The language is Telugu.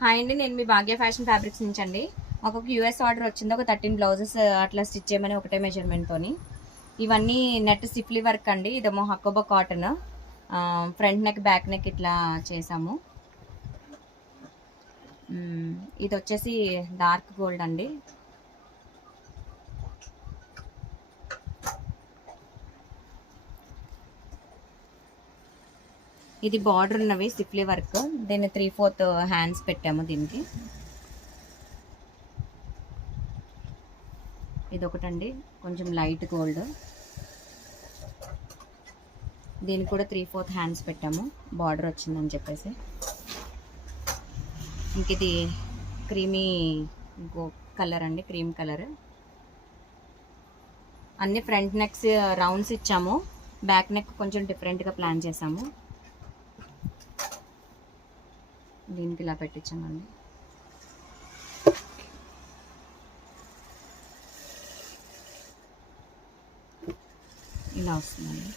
హాయ్ అండి, నేను మీ భాగ్య ఫ్యాషన్ ఫ్యాబ్రిక్స్ నుంచి అండి. ఒక యూఎస్ ఆర్డర్ వచ్చింది. ఒక 13 బ్లౌజెస్ అట్లా స్టిచ్ చేయమని ఒకటే మెజర్మెంట్తోని. ఇవన్నీ నెట్ సిఫ్లీ వర్క్ అండి. ఇదేమో Hakoba cotton. Front neck back neck ఇట్లా చేసాము. ఇది వచ్చేసి డార్క్ గోల్డ్ అండి. ఇది బార్డర్ ఉన్నవి సిఫ్లీ వర్క్. దీన్ని 3/4 హ్యాండ్స్ పెట్టాము దీనికి. ఇది ఒకటండి, కొంచెం లైట్ గోల్డ్. దీనికి కూడా 3/4 హ్యాండ్స్ పెట్టాము, బార్డర్ వచ్చిందని చెప్పేసి. ఇంక ఇది క్రీమీ కలర్ అండి, క్రీమ్ కలర్. అన్ని ఫ్రంట్ నెక్స్ రౌండ్స్ ఇచ్చాము, బ్యాక్ నెక్ కొంచెం డిఫరెంట్గా ప్లాన్ చేసాము. దీనికి ఇలా పెట్టించామండి. ఇలా వస్తుందండి.